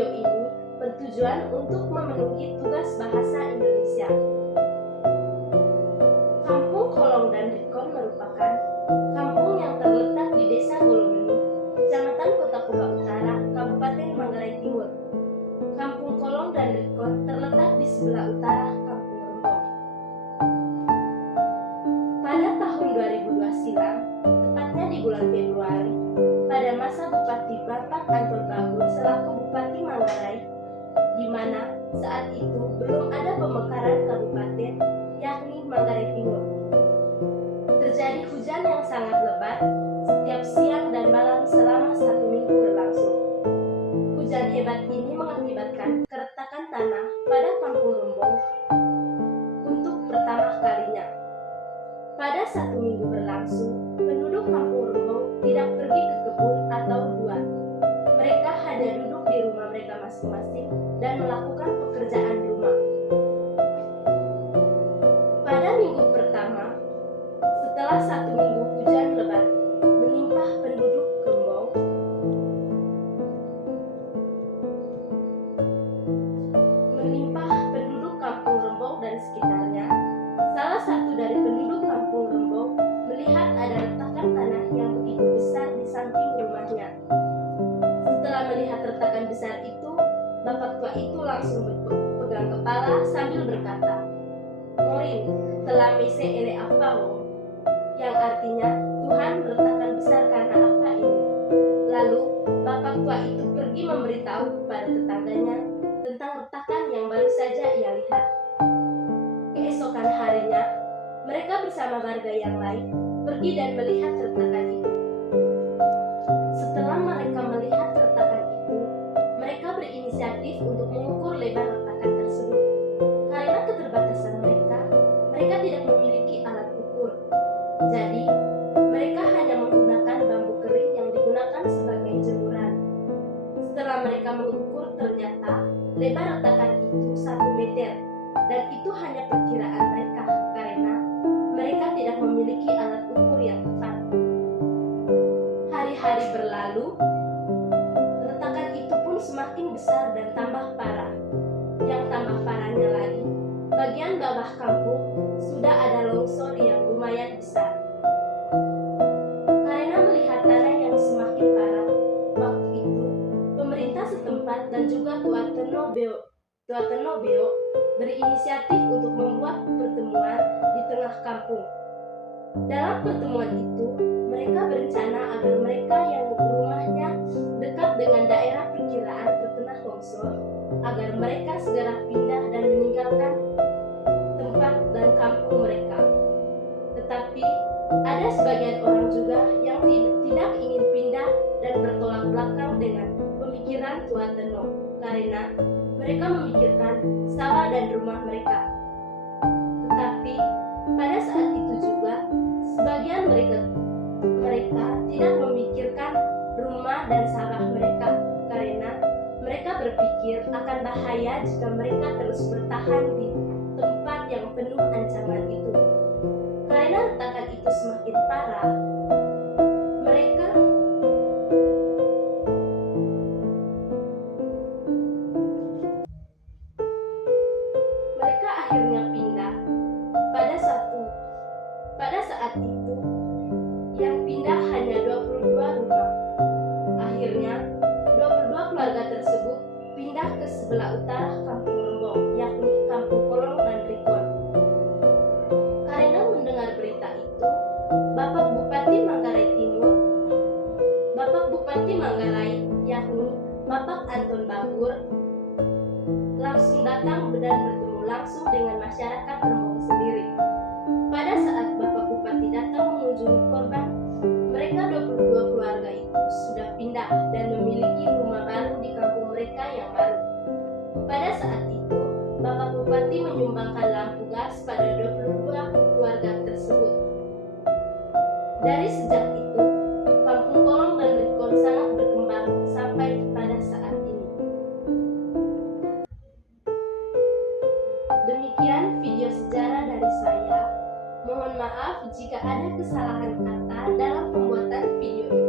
video ini bertujuan untuk memenuhi tugas bahasa Indonesia. Kampung Kolong dan Rikon merupakan kampung yang terletak di Desa Golomeni, Kecamatan Kota Kuba Utara, Kabupaten Manggarai Timur. Kampung Kolong dan Rikon terletak di sebelah utara Kampung Rembong. Pada tahun 2002 silam, tepatnya di bulan Februari, pada masa Bupati Bapak Anton Bagur selaku Bupati Manggarai, di mana saat itu belum ada pemekaran kabupaten, yakni Manggarai Timur. Terjadi hujan yang sangat lebat setiap siang dan malam selama 1 minggu berlangsung. Hujan hebat ini mengakibatkan keretakan tanah pada Kampung Rembong untuk pertama kalinya. Pada 1 minggu berlangsung, penduduk Kampung Rembong tidak pergi ke kebun atau gua. Mereka hanya duduk di rumah mereka masing-masing dan melakukan pekerjaan rumah. Pada minggu pertama, setelah 1 minggu hujan lebat menimpa penduduk Rembong, Kampung Rembong dan sekitarnya, salah satu dari penduduk Kampung Rembong melihat ada retakan tanah yang begitu besar di samping rumahnya. Setelah melihat retakan besar itu, bapak tua itu langsung berpegang kepala sambil berkata, "Morin, telah mese ele apa wong?" Yang artinya, "Tuhan, retakan besar karena apa ini?" Lalu, bapak tua itu pergi memberitahu kepada tetangganya tentang retakan yang baru saja ia lihat. Keesokan harinya, mereka bersama warga yang lain pergi dan melihat retakan itu. Setelah mereka melihat retakan itu, mereka berinisiatif untuk mengukur lebar retakan tersebut. Karena keterbatasan mereka tidak memiliki alat ukur. Jadi, mereka hanya menggunakan bambu kering yang digunakan sebagai jemuran. Setelah mereka mengukur, ternyata lebar retakan itu 1 meter, dan itu hanya perkiraan mereka karena mereka tidak memiliki alat ukur yang tepat. Hari-hari berlalu, retakan itu pun semakin besar dan tambah parah. Yang tambah parahnya lagi, bagian bawah kampung sudah ada longsor yang lumayan besar. Karena melihat tanah yang semakin parah, waktu itu pemerintah setempat dan juga Tua Teno Beo berinisiatif untuk membuat pertemuan di tengah kampung. Dalam pertemuan itu, mereka berencana agar mereka yang rumahnya dekat dengan daerah perkiraan terkena longsor, agar mereka segera pindah dan meninggalkan tempat dan kampung mereka. Tetapi ada sebagian orang juga yang tidak ingin pindah dan bertolak belakang dengan pemikiran Tua Teno, karena mereka memikirkan sawah dan rumah mereka. Tetapi pada saat itu juga sebagian mereka tidak memikirkan rumah dan sawah mereka, karena mereka berpikir akan bahaya jika mereka terus bertahan di tempat yang penuh ancaman itu. Karena retakan itu semakin parah, mereka akhirnya pindah. Pada saat itu, yang pindah hanya 22 rumah. Akhirnya, 22 keluarga tersebut pindah ke sebelah utara Kampung Rembong, yakni Kampung Kolong dan Rikon. Karena mendengar berita itu, Bapak Bupati Manggarai, yakni Bapak Anton Bagur, langsung datang dan bertemu langsung dengan masyarakat Rembong sendiri. Pada saat Bapak Bupati datang mengunjungi korban, mereka 22 keluarga itu sudah pindah dan memiliki rumah baru di kampung mereka yang baru. Pada saat itu, Bapak Bupati menyumbangkan lampu gas pada 22 keluarga tersebut. Dari sejak itu, Kampung Kolong dan Rikon sangat berkembang sampai pada saat ini. Demikian video sejarah dari saya. Mohon maaf jika ada kesalahan kata dalam pembuatan video ini.